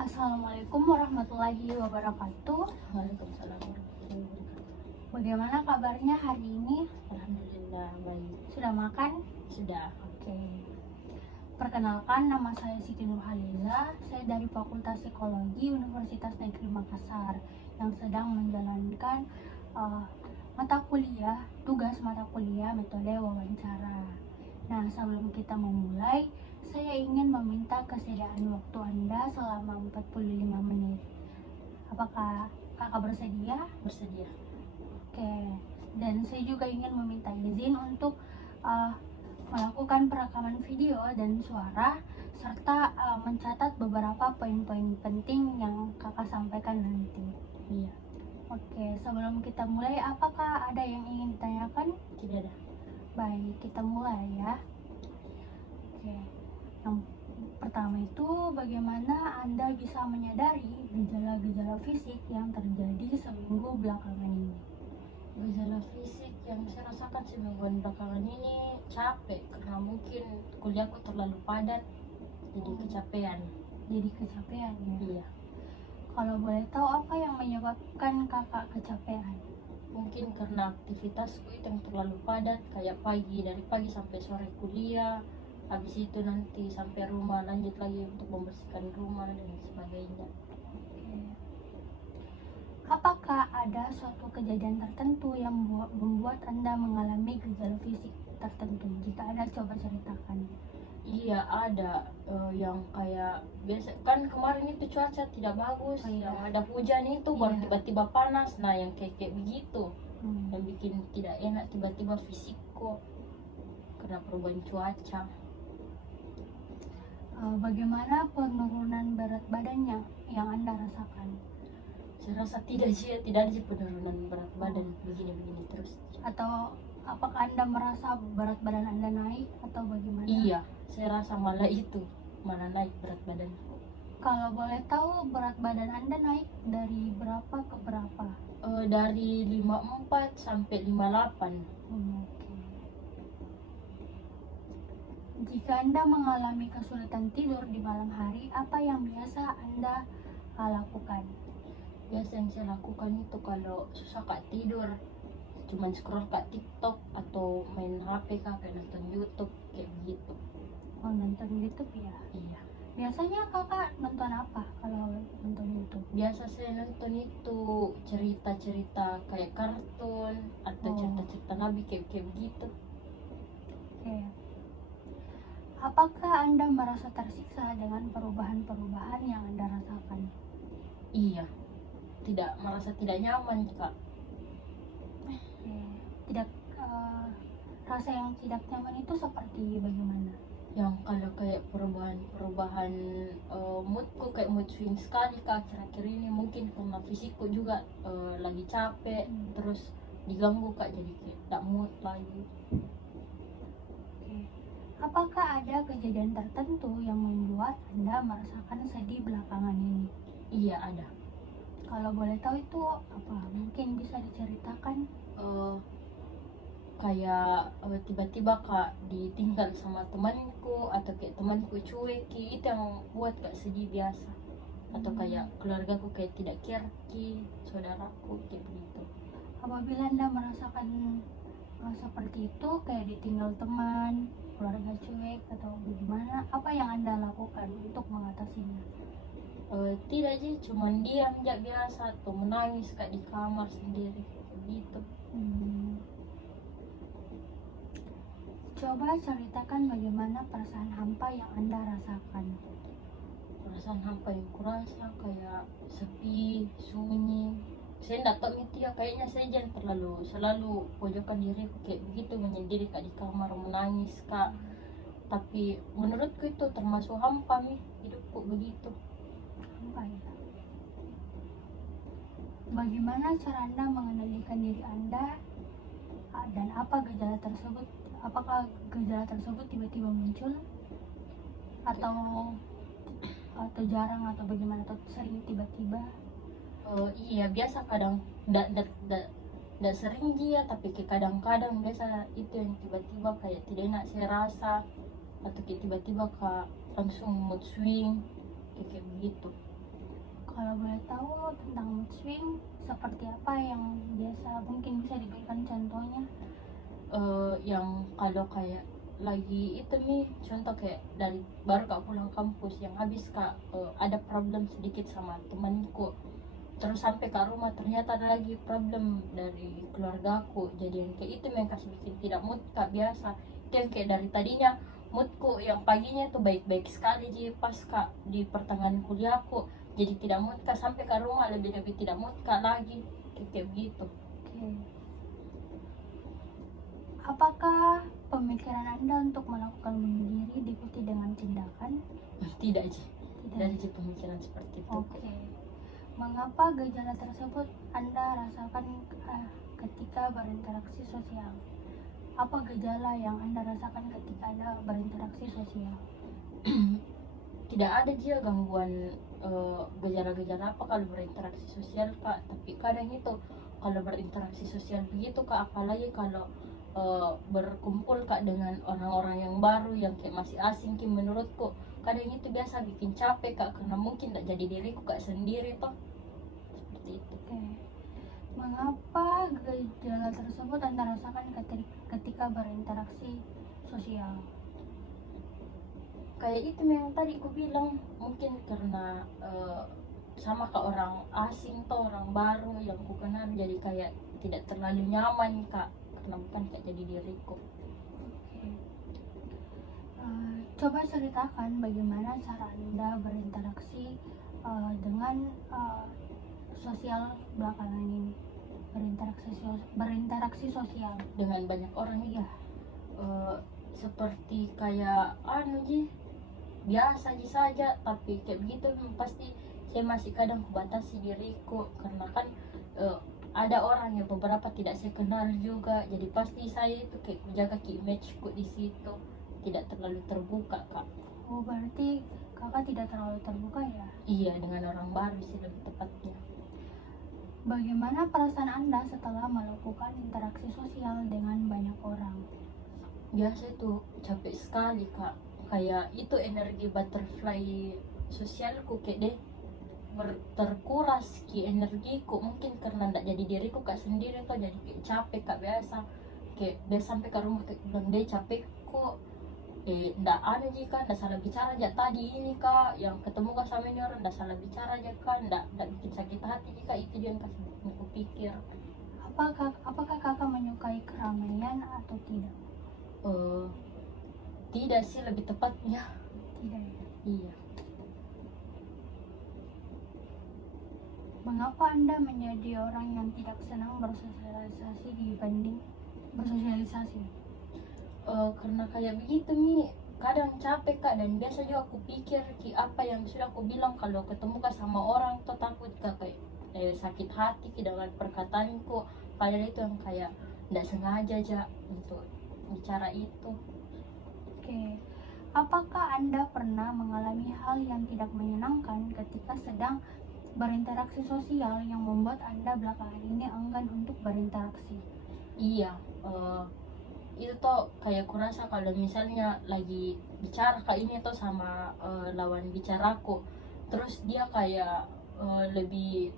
Assalamualaikum warahmatullahi wabarakatuh. Waalaikumsalam warahmatullahi wabarakatuh. Bagaimana kabarnya hari ini? Alhamdulillah baik. Sudah makan? Sudah. Oke. Perkenalkan, nama saya Siti Nurhaliza. Saya dari Fakultas Psikologi Universitas Negeri Makassar yang sedang menjalankan tugas mata kuliah metode wawancara. Nah, sebelum kita memulai, saya ingin meminta kesediaan waktu Anda selama 45 menit. Apakah kakak bersedia? Bersedia. Oke, dan saya juga ingin meminta izin untuk melakukan perekaman video dan suara serta mencatat beberapa poin-poin penting yang kakak sampaikan nanti. Iya. Oke, sebelum kita mulai, apakah ada yang ingin ditanyakan? Tidak ada. Baik, kita mulai ya. Oke, yang pertama itu bagaimana Anda bisa menyadari gejala-gejala fisik yang terjadi seminggu belakangan ini? Gejala fisik yang saya rasakan semingguan belakangan ini capek karena mungkin kuliahku terlalu padat, jadi kecapean. Jadi kecapean ya? Iya. Kalau boleh tahu apa yang menyebabkan kakak kecapean? Mungkin karena aktivitasku itu yang terlalu padat, kayak dari pagi sampai sore kuliah, habis itu nanti sampai rumah lanjut lagi untuk membersihkan rumah dan sebagainya. Oke. Apakah ada suatu kejadian tertentu yang membuat Anda mengalami gejala fisik tertentu? Jika ada, coba ceritakan. Iya ada, yang kayak biasa kan kemarin itu cuaca tidak bagus, Oh, iya. yang ada hujan itu baru Iya. tiba-tiba panas, nah yang kayak begitu Hmm. yang bikin tidak enak tiba-tiba fisikku karena perubahan cuaca. Bagaimana penurunan berat badannya yang Anda rasakan? Saya rasa tidak ada sih penurunan berat badan begini terus. Atau apakah Anda merasa berat badan Anda naik atau bagaimana? Iya, saya rasa malah naik berat badan. Kalau boleh tahu berat badan Anda naik dari berapa ke berapa? Dari 54 sampai 58. Oke. Jika Anda mengalami kesulitan tidur di malam hari, apa yang biasa Anda lakukan? Biasa yang saya lakukan itu kalau susah kak tidur, cuman scroll kak TikTok atau main HP kak, kayak nonton YouTube kayak begitu. Oh, nonton YouTube ya? Iya. Biasanya kakak nonton apa kalau nonton YouTube? Biasa saya nonton itu cerita-cerita kayak kartun atau Oh. cerita-cerita nabi kayak begitu. Oke. Apakah Anda merasa tersiksa dengan perubahan-perubahan yang Anda rasakan? Iya. Merasa tidak nyaman kak. Oke. Tidak rasa yang tidak nyaman itu seperti bagaimana? Yang kalau kayak perubahan moodku kayak mood swing sekali kak akhir-akhir ini, mungkin karena fisikku juga lagi capek, terus diganggu kak jadi kayak tak mood lagi. Oke. Apakah ada kejadian tertentu yang membuat Anda merasakan sedih belakangan ini? Iya ada. Kalau boleh tahu itu apa? Mungkin bisa diceritakan? Kayak tiba-tiba kak ditinggal sama temanku atau kayak temanku cueki, itu yang buat kak sedih biasa. Atau kayak keluargaku kayak tidak care saudaraku kayak begitu. Apabila Anda merasakan seperti itu, kayak ditinggal teman, keluarga cuek atau bagaimana, apa yang Anda lakukan untuk mengatasinya? Tidak sih, cuman diam aja biasa atau menangis kak di kamar sendiri kayak gitu. Coba ceritakan bagaimana perasaan hampa yang Anda rasakan. Perasaan hampa yang kurasa kayak sepi, sunyi. Saya tidak tahu itu ya, kayaknya saya jangan selalu pojokan diri kayak begitu, menyendiri kak di kamar menangis kak. Tapi menurutku itu termasuk hampa nih, hidupku begitu. Hampa ya. Bagaimana cara Anda mengendalikan diri Anda dan apa gejala tersebut? Apakah gejala tersebut tiba-tiba muncul atau jarang atau bagaimana, atau sering tiba-tiba? Iya biasa kadang tidak sering dia, tapi kayak kadang-kadang biasa itu yang tiba-tiba kayak tidak enak saya rasa, atau kayak tiba-tiba kak langsung mood swing kayak begitu. Kalau boleh tahu tentang mood swing seperti apa yang biasa mungkin bisa diberikan contohnya? Yang kalau kayak lagi itu nih, contoh kayak dari baru kak pulang kampus yang habis kak ada problem sedikit sama temanku, terus sampai ke rumah ternyata ada lagi problem dari keluargaku, jadi yang kayak itu yang kasih bikin tidak mood kak. Biasa itu yang kayak dari tadinya moodku yang paginya tuh baik-baik sekali, jadi pas kak di pertengahan kuliahku jadi tidak mood kak, sampai ke rumah lebih-lebih tidak mood kak lagi, kayak begitu. Oke. Apakah pemikiran Anda untuk melakukan bunuh diri diikuti dengan tindakan? Tidak sih, Tidak. dari pemikiran seperti itu. Oke. Mengapa gejala tersebut Anda rasakan ketika berinteraksi sosial? Apa gejala yang Anda rasakan ketika Anda berinteraksi sosial? Tidak ada dia gangguan gejala-gejala apa kalau berinteraksi sosial kak, tapi kadang itu kalau berinteraksi sosial begitu kak, apalagi kalau berkumpul kak dengan orang-orang yang baru yang kayak masih asing ki, menurutku kadang itu biasa bikin capek kak, karena mungkin tidak jadi diriku kak sendiri toh, seperti itu. Oke. Mengapa gejala tersebut Anda rasakan ketika berinteraksi sosial? Kayak itu yang tadi aku bilang, mungkin karena sama ke orang asing tuh, orang baru yang ku kenal, jadi kayak tidak terlalu nyaman kak, karena bukan kayak jadi diriku. Oke. Coba ceritakan bagaimana cara Anda berinteraksi dengan sosial belakangan ini, berinteraksi sosial. Dengan banyak orang Iya. seperti kayak anu ji, biasa aja saja, tapi kayak begitu pasti saya masih kadang kubatasi diriku, karena kan ada orang yang beberapa tidak saya kenal juga, jadi pasti saya itu kayak menjaga imageku di situ, tidak terlalu terbuka kak. Oh, berarti kakak tidak terlalu terbuka ya? Iya, dengan orang baru sih lebih tepatnya. Bagaimana perasaan Anda setelah melakukan interaksi sosial dengan banyak orang? Biasa itu capek sekali kak, kayak itu energi butterfly sosialku kayak deh terkuras ki energiku, mungkin karena ndak jadi diriku kak sendiri tuh, jadi kayak capek kak. Kayak biasa sampai ke rumah kayak bilang deh capekku, ndak anu jika ndak salah bicara aja tadi ini kak, yang ketemu kak sama ini orang ndak salah bicara aja kak, ndak bikin sakit hati jika itu dia yang kasih aku pikir. Apakah kakak menyukai keramaian atau tidak? Tidak sih lebih tepatnya. Tidak ya. Iya. Mengapa Anda menjadi orang yang tidak senang bersosialisasi dibanding bersosialisasi? Karena kayak begitu nih kadang capek kak, dan biasa juga aku pikir ki apa yang sudah aku bilang, kalau ketemu kak sama orang tuh takut kak kayak sakit hati ki dengan perkataanku, padahal itu yang kayak nggak sengaja aja untuk bicara itu. Oke. Apakah Anda pernah mengalami hal yang tidak menyenangkan ketika sedang berinteraksi sosial yang membuat Anda belakangan ini enggan untuk berinteraksi? Iya, itu tuh kayak kurasa kalau misalnya lagi bicara kayak ini tuh sama lawan bicaraku, terus dia kayak lebih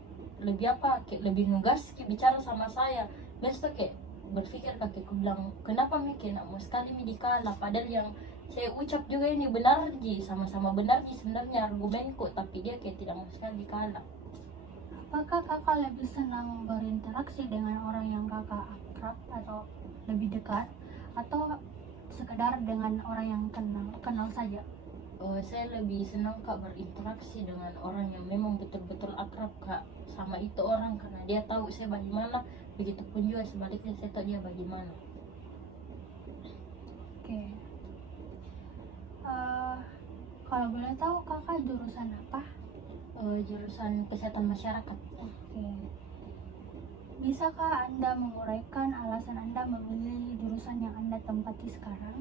apa kayak lebih nugas kayak bicara sama saya, biasa tuh kayak berpikir kakek aku bilang kenapa mikir nak mau sekali dikalah, padahal yang saya ucap juga ini benar ji, sama-sama benar ji sebenarnya argumenku, tapi dia kayak tidak mau sekali dikalah. Apakah kakak lebih senang berinteraksi dengan orang yang kakak akrab atau lebih dekat, atau sekedar dengan orang yang kenal saja? Saya lebih senang kak berinteraksi dengan orang yang memang betul-betul akrab kak sama itu orang, karena dia tahu saya bagaimana, begitupun juga sebaliknya saya tahu dia bagaimana. Oke. Kalau boleh tahu kakak jurusan apa? Jurusan kesehatan masyarakat. Oke. Bisakah Anda menguraikan alasan Anda memilih jurusan yang Anda tempati sekarang?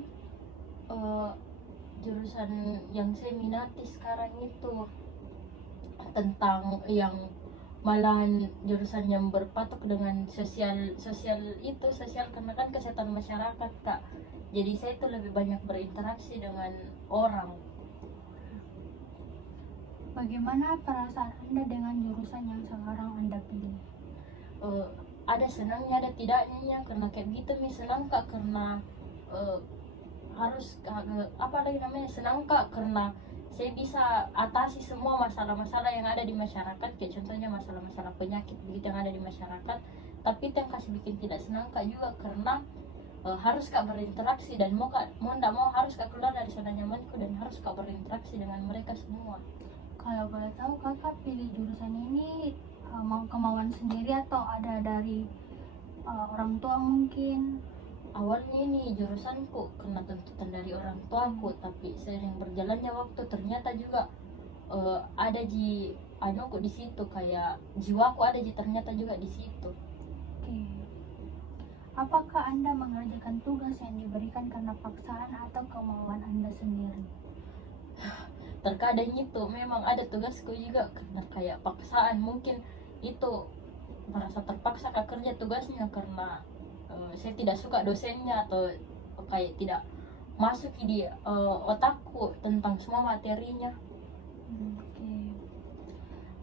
Jurusan yang saya minati sekarang itu tentang yang malahan jurusan yang berpatok dengan sosial itu sosial, karena kan kesehatan masyarakat kak, jadi saya itu lebih banyak berinteraksi dengan orang. Bagaimana perasaan Anda dengan jurusan yang sekarang Anda pilih? Ada senangnya ada tidaknya karena kayak gitu nih. Senang kak karena eh, apa lagi namanya, senang kak karena saya bisa atasi semua masalah-masalah yang ada di masyarakat, kayak contohnya masalah-masalah penyakit begitu yang ada di masyarakat. Tapi itu yang kasih bikin tidak senang kak juga karena harus kak berinteraksi, dan mau ndak mau harus kak keluar dari zona nyamanku dan harus kak berinteraksi dengan mereka semua. Kalau boleh tahu kakak pilih jurusan ini mau kemauan sendiri atau ada dari orang tua mungkin? Awalnya ini jurusanku karena tuntutan dari orang tuaku, tapi seiring berjalannya waktu ternyata juga ada di anuku di situ, kayak jiwaku ada di ternyata juga di situ. Oke. Apakah Anda mengerjakan tugas yang diberikan karena paksaan atau kemauan Anda sendiri? Terkadang itu memang ada tugasku juga karena kayak paksaan, mungkin itu merasa terpaksa kak kerja tugasnya karena saya tidak suka dosennya atau kayak tidak masuk di otakku tentang semua materinya. Oke.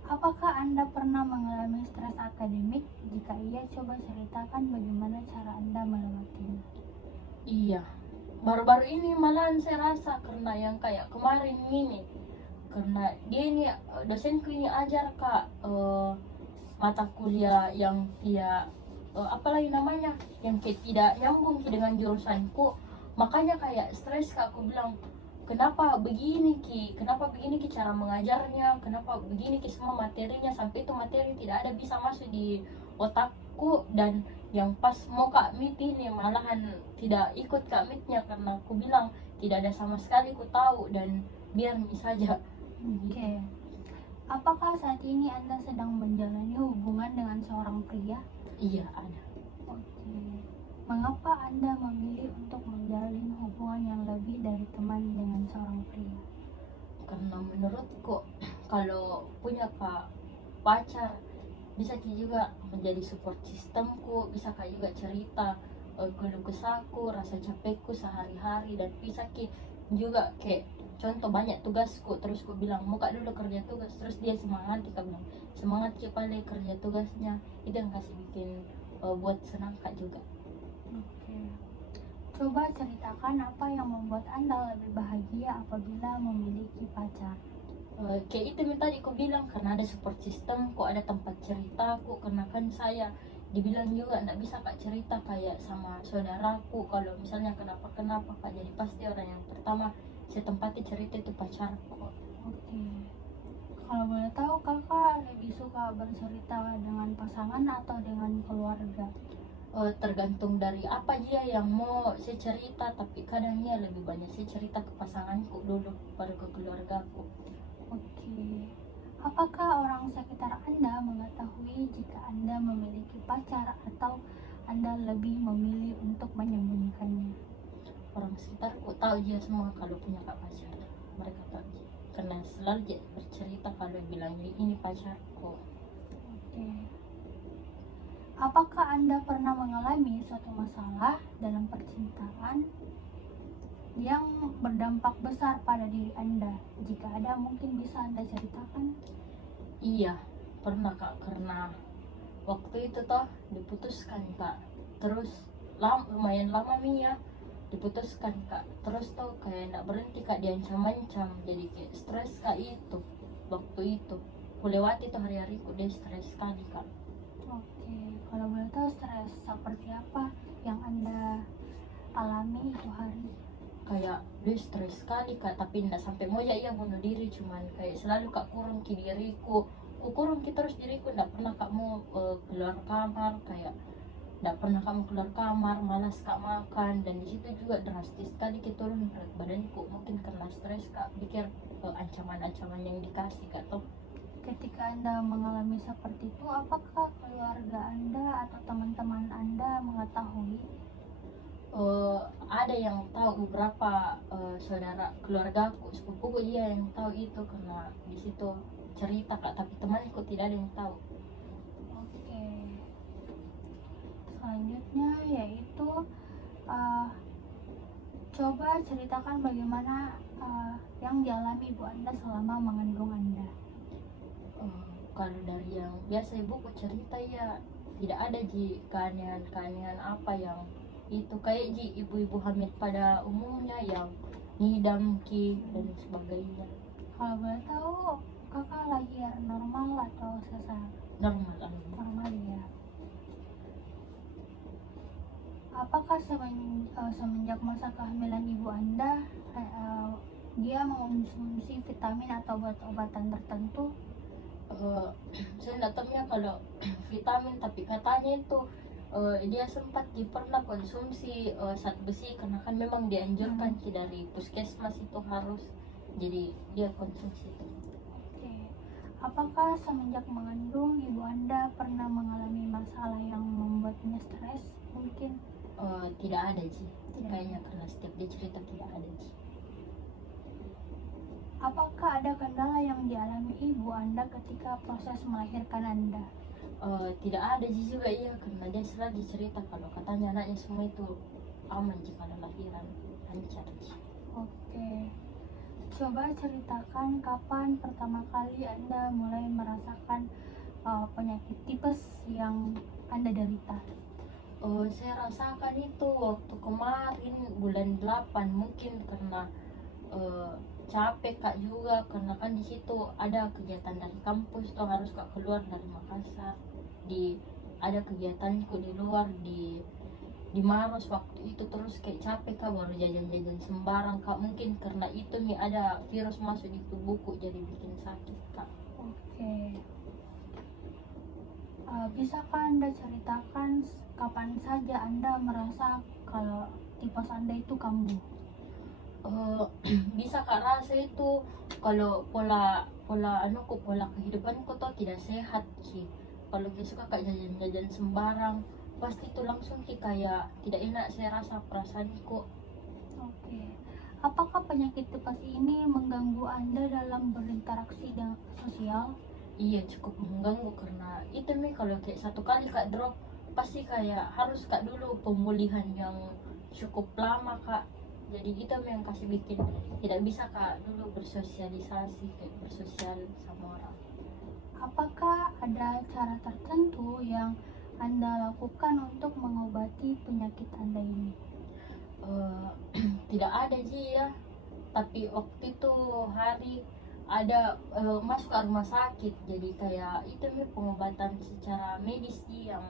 Apakah Anda pernah mengalami stres akademik? Jika iya, coba ceritakan bagaimana cara Anda melewatinya. Iya, baru-baru ini malahan saya rasa karena yang kayak kemarin ini, karena dia ini dosenku ini ajar kak mata kuliah yang dia apa lagi namanya, yang kayak tidak nyambung dengan jurusanku, makanya kayak stres kak. Aku bilang kenapa begini ki cara mengajarnya, kenapa begini ki semua materinya, sampai itu materi tidak ada bisa masuk di otakku. Dan yang pas mau kak meet ini malahan tidak ikut kak meetnya karena aku bilang tidak ada sama sekali ku tahu dan biar saja. Oke. Apakah saat ini Anda sedang menjalani hubungan dengan seorang pria? Iya ada. Oke. Mengapa Anda memilih untuk menjalin hubungan yang lebih dari teman dengan seorang pria? Karena menurutku kalau punya kak pacar bisa ki juga menjadi support sistemku, bisa kak juga cerita keluh kesahku, rasa capekku sehari-hari, dan bisa ki juga kayak contoh banyak tugasku terus ku bilang mau kak dulu kerja tugas, terus dia semangat, kak bilang semangat ki paling kerja tugasnya, itu yang kasih bikin buat senang kak juga. Oke. Coba ceritakan apa yang membuat Anda lebih bahagia apabila memiliki pacar. Kayak itu yang tadi aku bilang, karena ada support system, kok ada tempat ceritaku, karena kan saya dibilang juga nggak bisa kak cerita kayak sama saudaraku kalau misalnya kenapa kak, jadi pasti orang yang pertama saya tempati cerita itu pacarku. Oke. Kalau boleh tahu kakak lebih suka bercerita dengan pasangan atau dengan keluarga? Tergantung dari apa dia yang mau saya cerita, tapi kadang dia lebih banyak saya cerita ke pasanganku dulu baru ke keluargaku. Oke. Apakah orang sekitar Anda mengetahui jika Anda memiliki pacar atau Anda lebih memilih untuk menyembunyikannya? Orang sekitarku tahu dia semua kalau punya kak pacar, mereka tahu dia karena selalu dia bercerita kalau bilang ini pacarku. Oke. Apakah Anda pernah mengalami suatu masalah dalam percintaan yang berdampak besar pada diri Anda? Jika ada, mungkin bisa Anda ceritakan. Iya pernah kak, karena waktu itu toh diputuskan kak, terus lumayan lama nih ya diputuskan kak, terus tuh kayak nggak berhenti kak, diancam-ancam, jadi kayak stres kak. Itu waktu itu ku lewati tuh hari-hariku dia stres sekali kak. Oke, kalau boleh tahu stres seperti apa yang Anda alami itu hari? Kayak dia stres sekali kak, tapi nggak sampai mau ya iya bunuh diri, cuman kayak selalu kak kurung ki diriku, ku kurung ki terus diriku, nggak pernah kak mau keluar kamar, kayak nggak pernah kamu keluar kamar, malas kak makan, dan di situ juga drastis sekali ki turun berat badanku, mungkin karena stres kak, pikir ancaman-ancaman yang dikasih kak tuh. Ketika Anda mengalami seperti itu, apakah keluarga Anda atau teman-teman Anda mengetahui? Ada yang tahu, beberapa saudara keluargaku sepupuku dia yang tahu itu karena di situ cerita kak, tapi temanku tidak ada yang tahu. Oke. Selanjutnya yaitu coba ceritakan bagaimana yang dialami ibu Anda selama mengandung Anda? Kalau dari yang biasa ibuku cerita ya tidak ada ji keanehan-keanehan apa yang itu kayak ji ibu-ibu hamil pada umumnya yang ngidam ki dan sebagainya. Kalau boleh tahu, kakak lahir normal atau sesar? Normal alhamdulillah. Normal ya. Apakah semenjak masa kehamilan ibu Anda dia mengonsumsi vitamin atau obat-obatan tertentu? Saya nggak tahu ya kalau vitamin, tapi katanya itu dia sempat pernah konsumsi zat besi karena kan memang dianjurkan sih dari puskesmas itu harus, jadi dia konsumsi itu. Oke. Apakah semenjak mengandung ibu Anda pernah mengalami masalah yang membuatnya stres mungkin? Tidak ada sih, Tidak. kayaknya karena setiap dia cerita tidak ada sih. Apakah ada kendala yang dialami ibu Anda ketika proses melahirkan Anda? Tidak ada sih juga iya, karena dia selalu cerita kalau katanya anaknya semua itu aman jika ada lahiran lancar sih. Oke. Coba ceritakan kapan pertama kali Anda mulai merasakan penyakit tipes yang Anda derita? Saya rasakan itu waktu kemarin bulan 8 mungkin karena capek kak juga, karena kan di situ ada kegiatan dari kampus tuh harus kak keluar dari Makassar, ada kegiatanku di luar di Maros waktu itu, terus kayak capek kak, baru jajan-jajan sembarang kak, mungkin karena itu nih ada virus masuk di tubuhku jadi bikin sakit kak. Oke. Bisakah Anda ceritakan kapan saja Anda merasa kalau tipes Anda itu kambuh? Bisa kak rasa itu kalau pola kehidupanku tuh tidak sehat ki. Kalau suka kak jajan-jajan sembarang, pasti itu langsung ki kayak tidak enak saya rasa perasaanku. Oke. Apakah penyakit tipes ini mengganggu Anda dalam berinteraksi dengan sosial? Iya cukup mengganggu karena itu nih kalau kayak satu kali kak drop pasti kayak harus kak dulu pemulihan yang cukup lama kak. Jadi itu yang kasih bikin tidak bisa kak dulu bersosialisasi, kayak bersosial sama orang. Apakah ada cara tertentu yang Anda lakukan untuk mengobati penyakit Anda ini? Tidak ada sih ya, tapi waktu itu hari ada masuk ke rumah sakit, jadi kayak itu nih pengobatan secara medis sih yang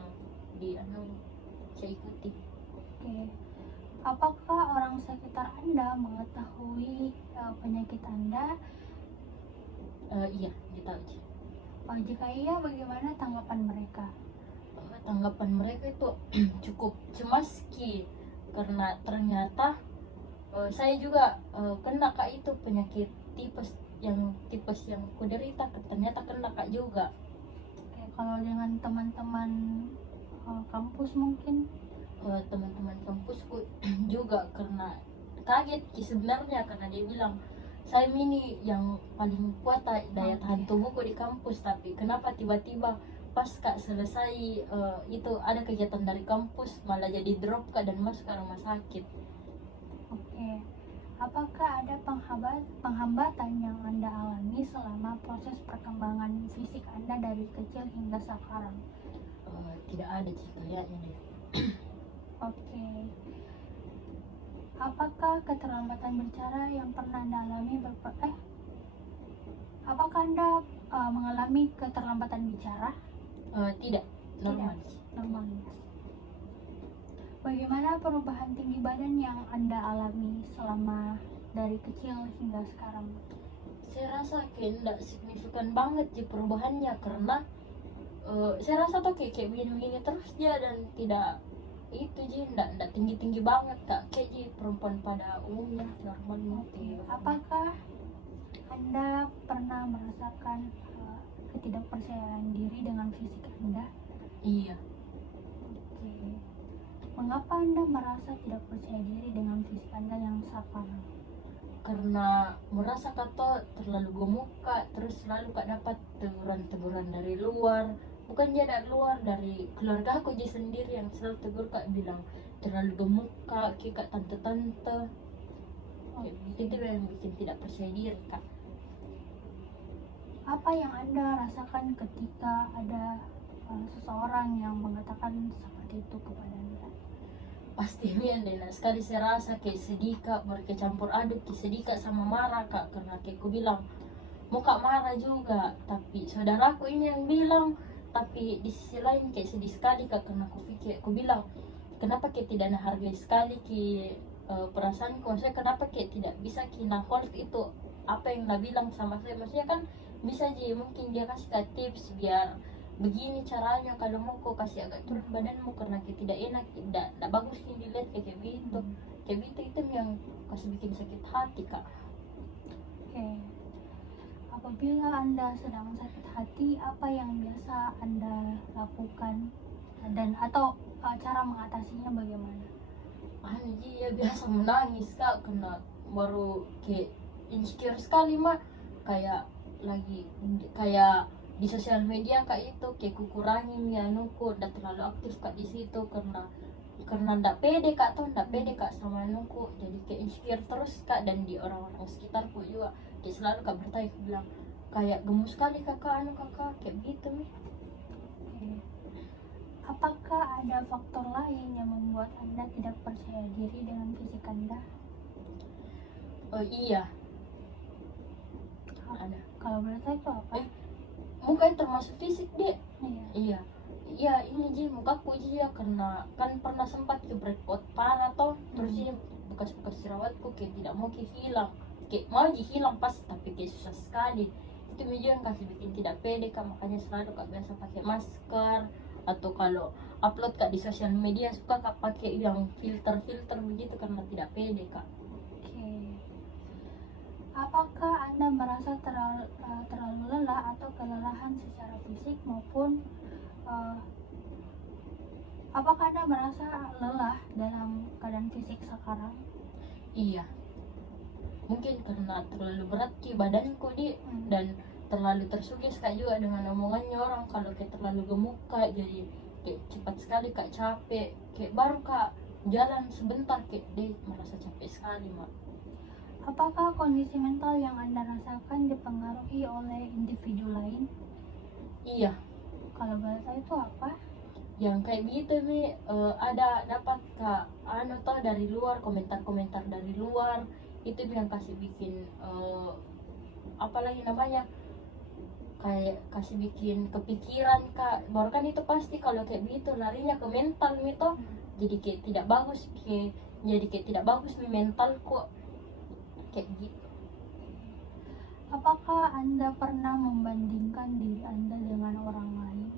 saya ikuti. Oke. Apakah orang sekitar Anda mengetahui penyakit Anda? Iya ditahu sih. Jika iya, bagaimana tanggapan mereka? Tanggapan mereka itu cukup cemas ki, karena ternyata saya juga kena kak itu penyakit tipes yang kuderita, ternyata kena kak juga. Oke, kalau dengan teman-teman kampus mungkin? Teman-teman kampusku juga karena kaget ki sebenarnya, karena dia bilang saya ini yang paling kuat daya tahan tubuhku di kampus, tapi kenapa tiba-tiba pas kak selesai itu ada kegiatan dari kampus malah jadi drop kak dan masuk ke rumah sakit. Oke. Apakah ada penghambatan yang Anda alami selama proses perkembangan fisik Anda dari kecil hingga sekarang? Tidak ada sih kayaknya deh. Oke. Apakah keterlambatan bicara yang pernah Anda alami apakah Anda mengalami keterlambatan bicara? Tidak, normal sih. Normal ya. Bagaimana perubahan tinggi badan yang Anda alami selama dari kecil hingga sekarang? Saya rasa kayak tidak signifikan banget sih perubahannya, karena saya rasa tuh kayak begini-begini terus dia, dan tidak itu sih tidak tinggi-tinggi banget kak, kayak sih perempuan pada umumnya normalnya. Oke. Apakah Anda pernah merasakan ketidakpercayaan diri dengan fisik Anda? Iya. Oke. Mengapa Anda merasa tidak percaya diri dengan fisik Anda yang sekarang? Karena merasa kata terlalu gemuk kak, terus selalu kak dapat teguran-teguran dari luar, bukan dia dari luar, dari keluarga aku aja sendiri yang selalu tegur kak, bilang terlalu gemuk kak, kayak tante-tante. Kayak begitu yang bikin tidak percaya diri kak. Apa yang Anda rasakan ketika ada seseorang yang mengatakan seperti itu kepada Anda? Pasti enak sekali saya rasa kayak sedih kak, berkecampur aduk kayak sedih kak sama marah kak, karena kayak aku bilang mau kak marah juga, tapi saudaraku ini yang bilang. Tapi di sisi lain kayak sedih sekali kak, karena aku bilang kenapa kayak tidak hargai sekali ki perasaanku, maksudnya kenapa kayak tidak bisa kina hold itu apa yang dia bilang sama saya. Maksudnya kan bisa aja mungkin dia kasih kak tips biar begini caranya kalau mau kau kasih agak turun badanmu karena kayak tidak enak, tidak bagus ini dilihat kayak begitu. Kayak gitu itu yang kasih bikin sakit hati kak. Oke. Apabila Anda sedang sakit hati, apa yang biasa Anda lakukan dan atau cara mengatasinya bagaimana? Ya biasa menangis kak, karena baru kayak insecure sekali mak, kayak lagi kayak di sosial media kak itu kayak kukurangin ya nuku udah terlalu aktif kak di situ, karena ndak pede kak tuh, ndak pede kak sama nuku, jadi kayak insecure terus kak. Dan di orang-orang sekitarku juga dia selalu kak bertanya, bilang kayak gemus sekali kakak kakak kayak gitu nih. Oke. Apakah ada faktor lain yang membuat Anda tidak percaya diri dengan fisik Anda? Oh iya ada. Kalau boleh tahu itu apa? Mukanya termasuk fisik deh. Iya. Iya ini ji mukaku ji ya, karena kan pernah sempat ke breakpout parah toh, terus ini bekas-bekas jerawatku kayak tidak mau hilang, kayak mau hilang pas tapi kayak susah sekali. Itu yang kasih bikin tidak pede kak, makanya selalu kak biasa pakai masker, atau kalau upload kak di sosial media suka kak pakai yang filter begitu karena tidak pede kak. Oke. Apakah Anda merasa terlalu lelah atau kelelahan secara fisik maupun apakah Anda merasa lelah dalam keadaan fisik sekarang? Iya, mungkin karena terlalu berat ki badanku dan terlalu tersugis kak juga dengan omongannya orang kalau kayak terlalu gemuk kak, jadi kayak cepat sekali kak capek, kayak baru kak jalan sebentar kayak deh merasa capek sekali mak. Apakah kondisi mental yang Anda rasakan dipengaruhi oleh individu lain? Iya, Kalau boleh tahu itu apa? yang kayak gitu nih ada dapat kak toh dari luar, komentar dari luar itu yang kasih bikin apalagi namanya kayak kasih bikin kepikiran kak, baru kan itu pasti kalau kayak begitu larinya ke mental gitu, jadi kayak tidak bagus nih mentalku kayak gitu. Apakah Anda pernah membandingkan diri Anda dengan orang lain?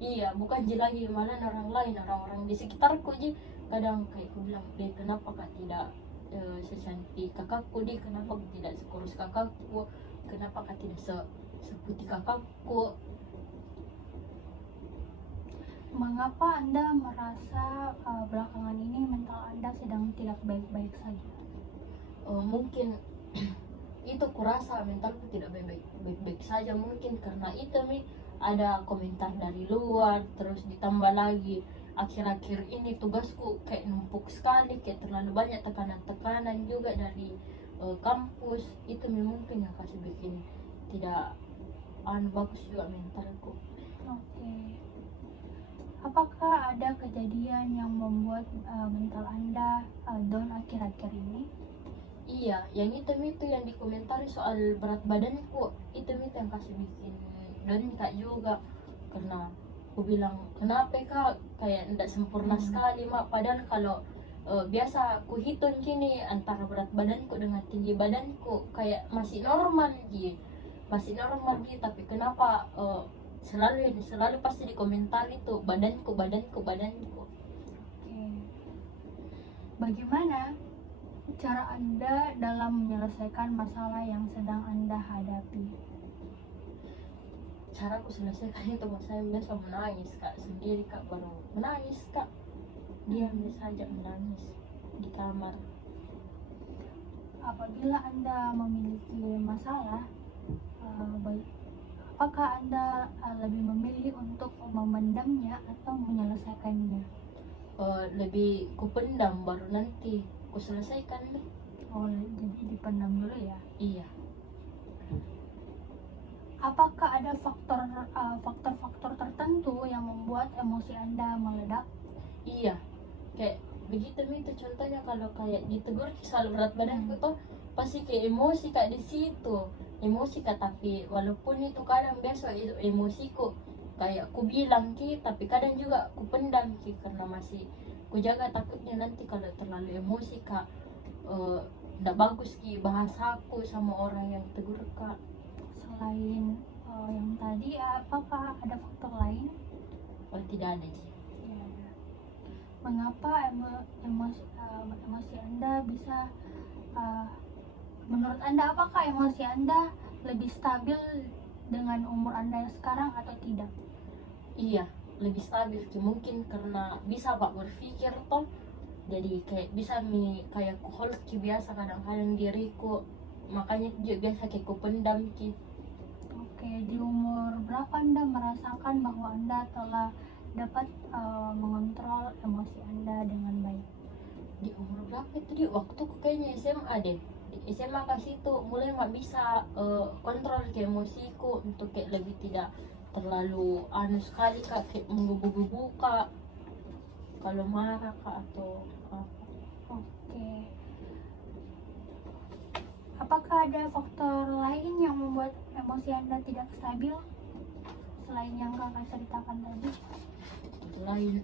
Iya, bukan lagi malah orang-orang di sekitarku ji, kadang kayak aku bilang deh kenapa kak tidak secantik kakakku deh, kenapa tidak sekurus kakakku, kenapa kak tidak seputih kakakku. Mengapa Anda merasa belakangan ini mental Anda sedang tidak baik-baik saja? Mungkin itu kurasa mentalku tidak baik-baik saja, mungkin karena itu nih ada komentar dari luar, terus ditambah lagi akhir-akhir ini tugasku kayak numpuk sekali, kayak terlalu banyak tekanan juga dari kampus, itu mungkin yang kasih bikin tidak bagus juga mentalku. Oke. Apakah ada kejadian yang membuat mental Anda down akhir-akhir ini? Iya, yang itu yang dikomentari soal berat badanku, itu yang kasih bikin dan kak juga, karena aku bilang kenapa kak kayak tidak sempurna sekali mak, padahal kalau biasa aku hitung gini antara berat badanku dengan tinggi badanku kayak masih normal gitu, tapi kenapa selalu pasti dikomentari itu badanku. Oke. Bagaimana cara Anda dalam menyelesaikan masalah yang sedang Anda hadapi? Cara aku selesaikan itu saya biasa menangis kak sendiri kak, baru menangis kak, diam saja menangis di kamar. Apabila Anda memiliki masalah, apakah Anda lebih memilih untuk memendamnya atau menyelesaikannya? Lebih kupendam baru nanti ku selesaikan nih. Oh, jadi dipendam dulu ya. Iya. Apakah ada faktor-faktor tertentu yang membuat emosi Anda meledak? Iya, kayak begitu itu contohnya kalau kayak ditegur soal berat badanku tuh pasti kayak emosi kak di situ, emosi kak, tapi walaupun itu kadang biasa itu emosiku kayak ku bilang ki, tapi kadang juga ku pendam ki karena masih ku jaga, takutnya nanti kalau terlalu emosi kak ndak bagus ki bahasaku sama orang yang tegur kak. Selain yang tadi, apakah ada faktor lain? Tidak ada sih. Ya. Mengapa emosi Anda bisa menurut Anda, apakah emosi Anda lebih stabil dengan umur Anda yang sekarang atau tidak? Iya, lebih stabil ki, mungkin karena bisa pak berpikir toh, jadi kayak bisa kayak ku hold ki biasa kadang-kadang diriku, makanya juga biasa kayak ku pendam ki. Oke, di umur berapa Anda merasakan bahwa Anda telah dapat mengontrol emosi Anda dengan baik? Di umur berapa itu, di waktu ku kayaknya SMA deh, di SMA ke situ mulai mak bisa kontrol ke emosiku untuk kayak lebih tidak terlalu anu sekali kak, kayak menggebu-gebu kak kalau marah kak atau apa. Oke. Apakah ada faktor lain yang membuat emosi Anda tidak stabil selain yang kakak ceritakan tadi? Itu lain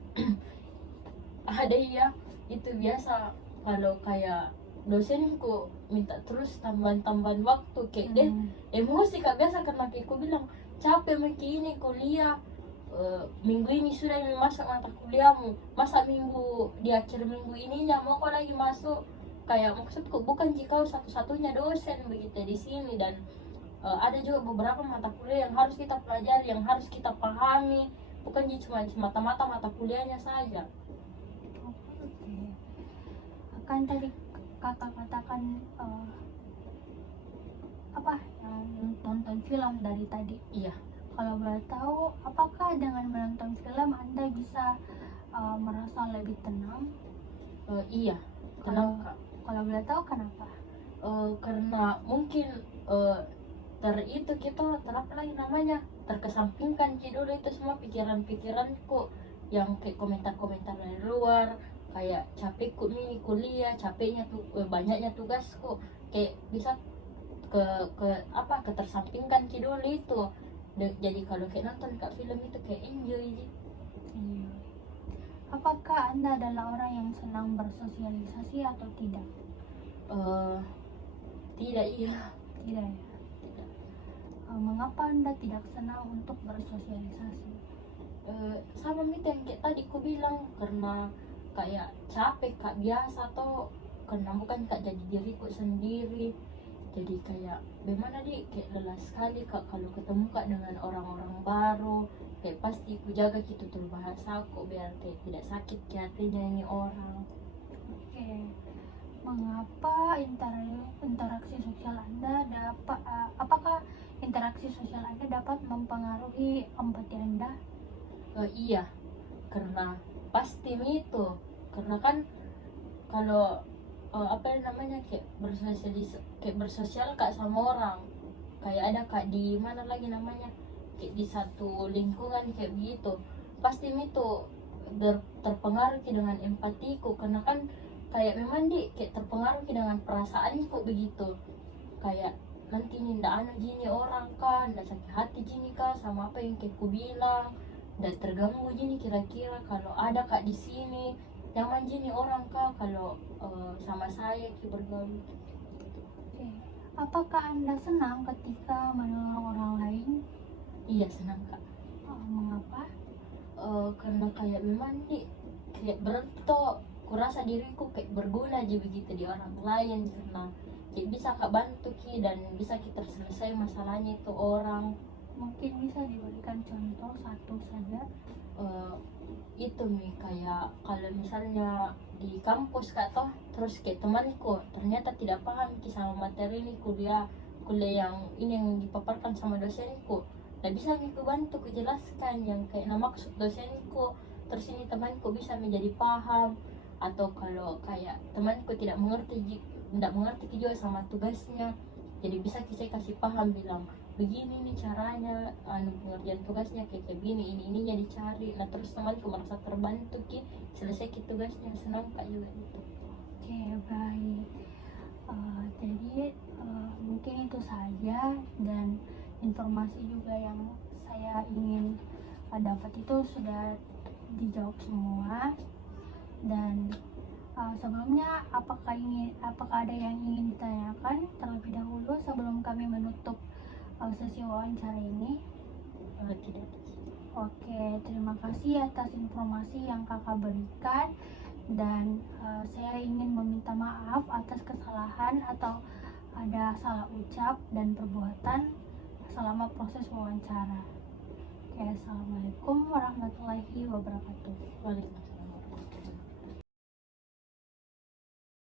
ada ya, itu biasa kalau kayak dosenku minta terus tambahan-tambahan waktu kayak deh emosi kak biasa, karena kayak aku bilang capek maki ini kuliah. Minggu ini sudah masuk mata kuliahmu, masa minggu di akhir minggu ininya mau kau lagi masuk, kayak maksudku bukan jika satu-satunya dosen begitu di sini, dan ada juga beberapa mata kuliah yang harus kita pelajari, yang harus kita pahami, bukan cuma mata-mata mata kuliahnya saja. Oke. Kan tadi kakak katakan apa yang nonton film dari tadi. Iya. Kalau boleh tahu, apakah dengan menonton film Anda bisa merasa lebih tenang? Iya. Kenapa? Kalau boleh tahu kenapa? Karena mungkin itu kita terapa lagi namanya, terkesampingkan ki dulu itu semua pikiran-pikiranku yang kayak komentar-komentar dari luar, kayak capekku ini kuliah, capeknya tuh banyaknya tugasku, kayak bisa ketersampingkan ki dulu itu. Jadi kalau kayak nonton kak film itu kayak enjoy sih. Apakah Anda adalah orang yang senang bersosialisasi atau tidak? Tidak. Iya. Tidak ya. Tidak. Mengapa Anda tidak senang untuk bersosialisasi? Sama itu yang kayak tadi ku bilang, karena kayak capek kak biasa toh, karena bukan kak jadi diriku sendiri, jadi kayak bagaimana kayak lelah sekali kak kalau ketemu kak dengan orang-orang baru, kayak pasti ku jaga gitu tuh bahasaku biar kayak tidak sakit ke hatinya ini orang. Oke. Mengapa interaksi sosial Anda dapat apakah interaksi sosial Anda dapat mempengaruhi empati Anda? Iya, karena pasti itu, karena kan kalau namanya kayak bersosial kak sama orang, kayak ada kak di mana lagi namanya, kayak di satu lingkungan kayak begitu, pasti itu terpengaruh dengan empatiku, karena kan kayak memang kayak terpengaruh dengan perasaanku begitu, kayak nanti ndak anu gini orang kan, ndak sakit hati gini kak sama apa yang kayak ku bilang, dan terganggu gini kira-kira kalau ada kak di sini, nyaman gini orang kak kalau sama saya ki bergaul. Oke. Apakah Anda senang ketika menolong orang lain? Iya senang kak. Mengapa? Karena kayak memang kayak berarti toh kurasa diriku kayak berguna aja begitu di orang lain, karena kayak bisa kak bantu ki dan bisa kita selesai masalahnya itu orang. Mungkin bisa diberikan contoh satu saja. Itu nih kayak kalau misalnya di kampus kak toh, terus kayak temanku ternyata tidak paham ki sama materi ini, kuliah yang ini yang dipaparkan sama dosenku, nah bisa nih ku bantu ku jelaskan yang kayak maksud dosenku, terus ini temanku bisa menjadi paham, atau kalau kayak temanku tidak mengerti tidak mengerti juga sama tugasnya. Jadi bisa saya kasih paham, bilang begini nih caranya pengerjaan tugasnya, kayak gini, ini yang dicari. Nah terus temanku merasa terbantu selesai tugasnya, senang kak juga itu. Oke, baik. Jadi mungkin itu saja, dan informasi juga yang saya ingin dapat itu sudah dijawab semua. Dan sebelumnya apakah ada yang ingin ditanyakan terlebih dahulu sebelum kami menutup sesi wawancara ini? Tidak. Oke, terima kasih atas informasi yang kakak berikan, dan saya ingin meminta maaf atas kesalahan atau ada salah ucap dan perbuatan selama proses wawancara. Oke, assalamualaikum warahmatullahi wabarakatuh. Waalaikumsalam.